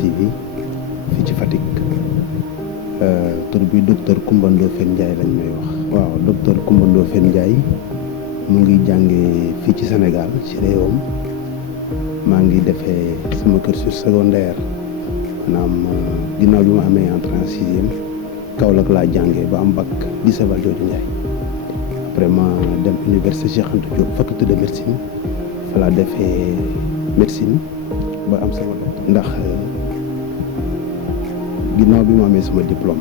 TV fii ci Fatick tur bi docteur Coumba Ndoffène Ndiaye lañ may wax. waaw docteur Coumba Ndoffène Ndiaye mu ngi jàngee fii ci Sénégal ci réewam maa ngi defee sama cursus secondaire maanaam ginnaaw bi ma amee entrée en sixième Kaolack laa jàngee ba am bac lycée Valdiodio Ndiaye après ma dem université Cheikh Anta Diop faculté de médecine fa laa defee médecine ba am sama doctorat ndax ginnaaw bi ma amee sama diplôme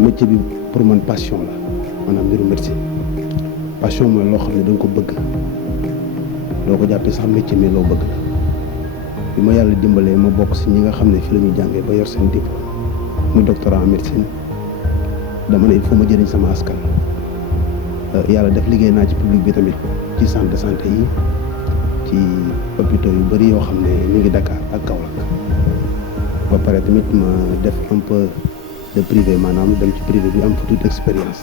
métier bi pour man passion la maanaam mbiru médecine passion mooy loo xam ne da nga ko bëgg doo ko jàppee sax métier mais loo bëgg la bi ma yàlla dimbalee ma bokk si ñi nga xam ne fii la ñu jàngee ba yor seen diplôme muy doctorat en médecine dama ne il faut ma jëriñ sama askan. yàlla def liggéey naa ci public bi tamit ci centre de santé yi ci hôpitaux yu bëri yoo xam ne ñu ngi Dakar ak Kaolack ba pare tamit ma def un peu de privé maanaam dem ci privé bi am fa toute expérience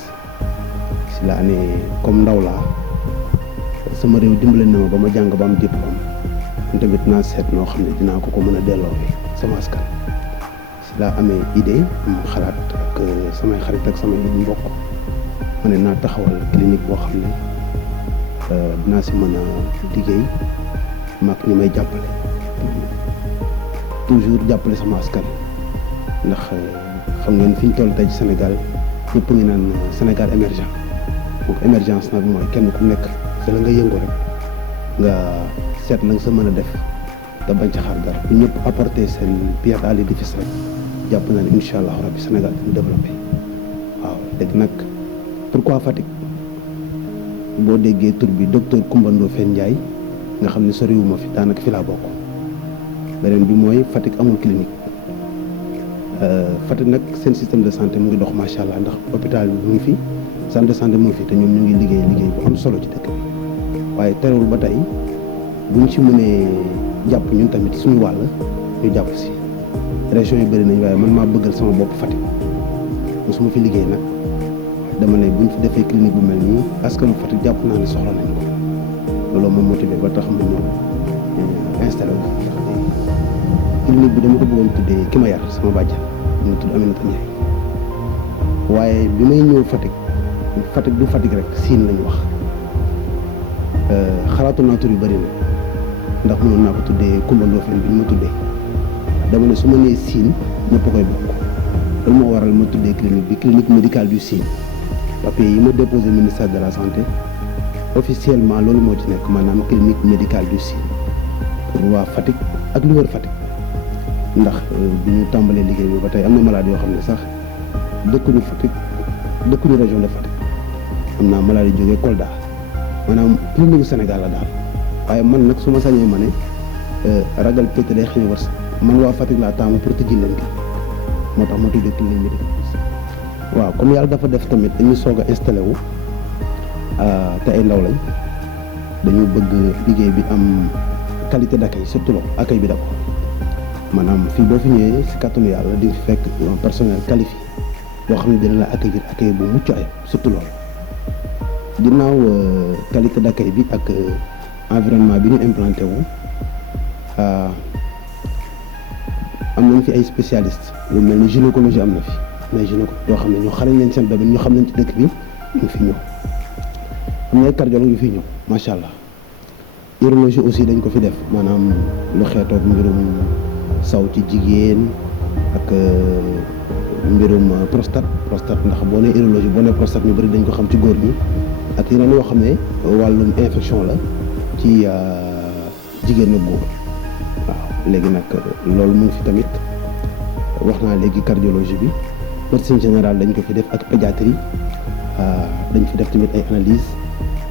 si la année comme ndaw laa sama réew dimbale na ma ba ma jàng ba am diplôme man tamit naa seet noo xam ne dinaa ko mën a delloo sama askan si laa amee idée am xalaat ak samay xarit ak samay mbokk ma ne naa taxawal clinique boo xam ne dinaa si mën a liggéey maak ñi may jàppale toujours jàppale sama askan ndax xam ngeen fi ñu toll tey ci Sénégal ñëpp ngi naan Sénégal émergent donc émergence nag mooy kenn ku nekk sa la nga yëngu rek nga seet la nga sa mën a def te bañ ci xaar dara bu ñëpp apporter seen pierre à l'édifice rek jàpp naa ne incha allah rabbi Sénégal dina développé waaw léegi nag pourquoi Fatick boo déggee tur bi docteur Coumba Ndoffène Ndiaye nga xam ne soriwuma fi daanaka fi laa bokk beneen bi mooy Fatick amul clinique Fatick nag seen système de santé mu ngi dox macha allah ndax hôpital bi mu ngi fi centre de santé mu ngi fi te ñoom ñu ngi liggéey bu am solo ci dëkk bi waaye terewul ba tey buñ ci mënee jàpp ñun tamit suñu wàll ñu jàpp si région yi bëri nañ waaye man maa bëggal sama bopp Fatick su ma fi liggéey nag dama ne buñ fi defee clinique bu mel nii askanu Fatick jàpp naa ne soxla nañ ko loolu moom motivé ba tax ma ñëw installé wu ndax clinique bi dama ko bëggoon tuddee ki ma yar sama bàjjan ñu tudd Aminata Ndiaye waaye bi may ñëw Fatick du Fatick rek Siin lañu wax xalaatu naa tur yu bëri na ndax mënoon naa ko tuddee Coumba Ndoffène bi ñu ma tuddee dama ne su ma nee Siin ñëpp koy bokk loolu moo waral ma tuddee clinique bi clinique médicale du Siin papier yi ma déposé ministère de la santé officiellement loolu moo ci nekk maanaam clinique médicale du Siin pour waa Fatick ak lu wër Fatick ndax bi ñu tàmbalee liggéey bi ba tey am na malade yoo xam ne sax dëkkuñu Fatick dëkkuñu région de Fatick am naa malade yu jógee Kolda maanaam clinique Sénégal la daal waaye man nag su ma sañee ma ne ragal pété day xëy wërsëg man waa Fatick laa taamu pour tëjil leen moo tax ma tuddee clinique médicale waaw comme yàlla dafa def tamit dañuy soog a installé wu te ay ndaw lañ dañu bëgg liggéey bi am qualité d'accueil surtout loolu accueil bi d'abord maanaam fii boo fi ñëwee si kàttanu yàlla di nga fi fekk un personnel qualifié boo xam ne dina la accueillir accueil bu mucc ayib surtout loolu ginnaaw qualité d'accueil bi ak environnement bi ñu implanté wu am nañ fi ay spécialistes yu mel ni gynécologie am na fi mais gynéco yoo xam ne ñoo xarañ leen seen domaine ñu xam nañ ci dëkk bi ñu ngi fi ñëw am na ay cardiologue yu fi ñëw macha allah urologie aussi dañ ko fi def maanaam lu xeetoog mbirum saw ci jigéen ak mbirum prostate ndax boo nee urologie boo nee prostate ñu bëri dañ ko xam ci góor ñi ak yeneen yoo xam ne wàllum infection la ci jigéen ak góor waaw léegi nag loolu mu ngi fi tamit wax naa léegi cardiologie bi médecine générale dañ ko fi def ak pédiatrie dañ fi def tamit ay analyse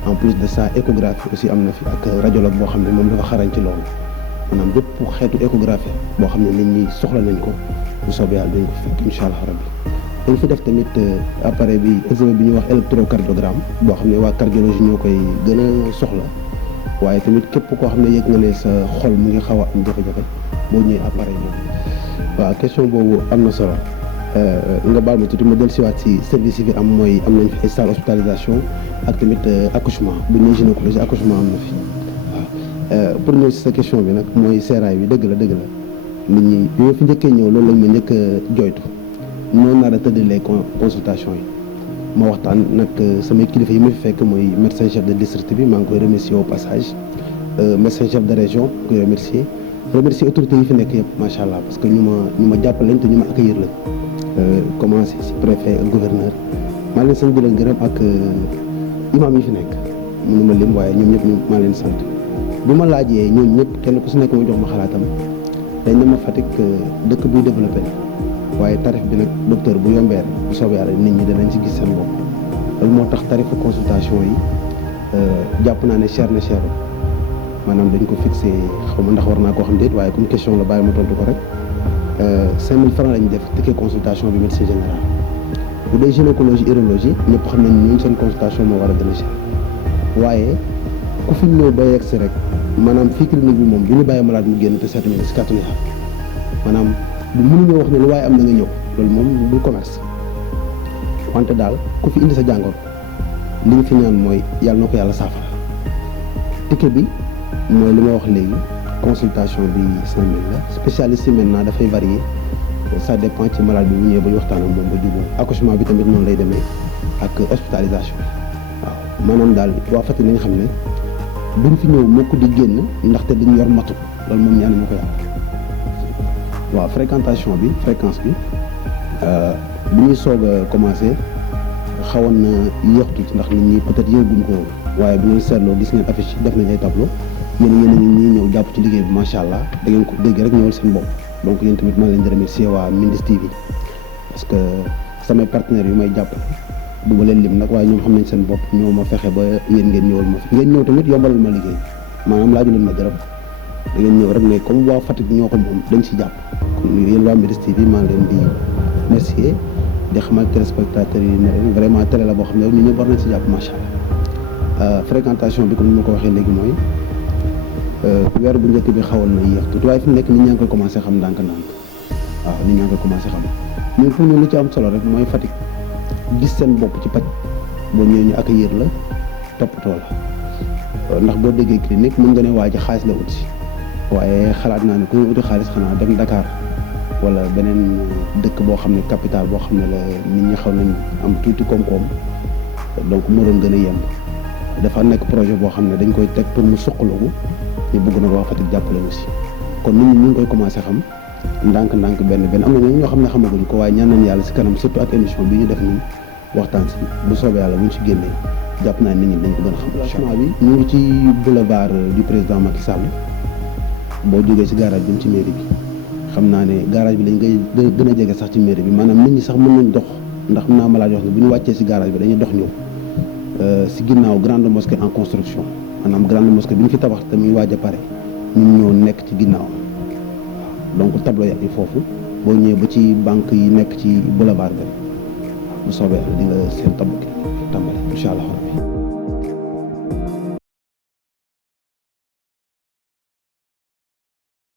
en plus de ça échographie aussi am na fi ak radiologue boo xam ne moom dafa xarañ ci loolu maanaam bépp xeetu échographie boo xam ne nit ñi soxla nañ ko bu soobee yàlla dañ ko fekk incha allah rabbi dañ fi def tamit appareil bi examen bi ñuy wax électrocardiogramme boo xam ne waa cardiologie ñoo koy gën a soxla waaye tamit képp koo xam ne yëg nga ne sa xol mu ngi xaw a am jafe-jafe boo ñëwee appareil bi waaw question boobu am na solo nga baal ma tuuti ma dellusiwaat si service yi fi am mooy am nañ fi ay salle hospitalisation ak tamit accouchement bu ñu nee gynécologie accouchement am na fi waaw pour ñëw si sa question bi nag mooy seeraay bi dëgg la nit ñi bi ma fi njëkkee ñëw loolu lañ ma njëkk a joytu noonu naa da tëddalee consultation yi ma waxtaan nag samay kilifa yi ma fi fekk mooy médecin chef de district bi maa ngi koy remercier au passage médecin chef de région koy remercier autorités yi fi nekk yëpp macha allah parce que ñu ma jàppale lañ te ñu ma accueillir lañ commencé si préfet ak gouverneur maa leen sant di leen gërëm ak imam yi fi nekk mënu ma lim waaye ñoom ñëpp maa leen sant bu ma laajee ñooñu ñëpp kenn ku si nekk ma jox ma xalaatam dañ ne ma Fatick dëkk buy développé waaye tarif bi nag docteur bu yombee bu soobee yàlla nit ñi danañ ci gis seen bopp loolu moo tax tarifu consultation yi jàpp naa ne cher na cher maanaam dañ ko fixé xaw ma ndax war naa koo xam déet waaye comme question la bàyyi ma tontu ko rek 5000 francs lañ def ticket consultation bi médecin général bu dee gynécologie urologie ñëpp xam nañ ñun seen consultation moo war a gën a cher waaye ku fi ñëw ba yegg si rek maanaam fii clinique bi moom du ñu bàyyi malade mu génn te seetuñu ne si kàttanu yàlla maanaam bu mënuñoo wax ne lu waaye am na nga ñëw loolu moom du commerce wante daal ku fi indi sa jàngoro li ñu fi ñaan mooy yàlla na ko yàlla saafara ticket bi mooy li ma wax léegi consultation bi 5000 la spécialiste yi maintenant dafay varier ça dépend ci malade bi bu ñëwee ba ñu waxtaan ak moom ba jubóo accouchement bi tamit noonu lay demee ak hospitalisation waaw maanaam daal waa Fatick nañ xam ne duñ fi ñëw mukk di génn ndaxte dañu yor matu loolu moom ñaan ñu ko yàlla waaw fréquence bi bi ñuy soog a commencé xawoon na yéex tuuti ndax nit ñi peut-être yëguñ ko waaye bu ngeen seetloo gis ngeen affiche yi def nañ ay tableau yéen ñi ñëw jàpp ci liggéey bi macha allah da ngeen ko dégg rek ñëwal seen bopp donc yéen tamit maa leen di remercier waa Mindiss TV parce que samay partenaires yu may jàppale du ma leen lim nag waaye ñoom xam nañ seen bopp ñoo ma fexe ba yéen ngeen ñëwal ma fi ngeen ñëw tamit yombalal ma liggéey maanaam laaju leen ma dërëm da ngeen ñëw rek mais comme waa Fatick ñoo ko moom dañ si jàpp kon yéen waa Mindiss TV maa leen di remercier di xamal téléspectateurs yi ne vraiment télé la boo xam ne ñun ñëpp war nañ si jàpp macha allah fréquentation bi comme ni ma ko waxee léegi mooy weer bu njëkk bi xawoon na yéex tuuti waaye fi mu nekk nit ñaa ngi koy commencé xam ndànk-ndànk waaw nit ñaa ngi koy commencé xam ñun pour ñun li ci am solo rek mooy Fatick gis seen bopp ci paj boo ñëwee ñu accueillir la toppatoo la ndax boo déggee clinique mën nga ne waa ji xaalis la ut si waaye xalaat naa ne ku ñu uti xaalis xanaa dem Dakar wala beneen dëkk boo xam ne capital boo xam ne la nit ñi xaw nañ am tuuti koom-koom donc moo doon gën a yemb dafa nekk projet boo xam ne dañ koy teg pour mu suqalagu ñu bëgg nag waa Fatick jàppale aussi kon nit ñi ñu ngi koy commencé xam ndànk-ndànk benn am na ñoo xam ne xamaguñ ko waaye ñaan nañ yàlla si kanam surtout ak émission bi ñu def nii waxtaan si bu soobee yàlla buñ si génnee jàpp naa nit ñi dañ ko gën a xam. placement bi ñu ngi ci boulevard du président Macky Sall boo jógee si garage bi ci mairie bi xam naa ne garage bi dañ koy gën a jege sax ci mairie bi maanaam nit ñi sax mën nañ dox ndax xam naa malade yoo xam ne bu ñu wàccee si garage bi dañuy dox ñëw si ginnaaw grande mosquée en construction maanaam grande mosquée bi ñu fi tabax te muy waaj a pare ñun ñoo nekk ci ginnaaw donc tableau yaa ngi foofu boo ñëwee ba ci banque yi nekk ci boulevard bi bu soobee di nga seen tableau ki tàmbali incha allah.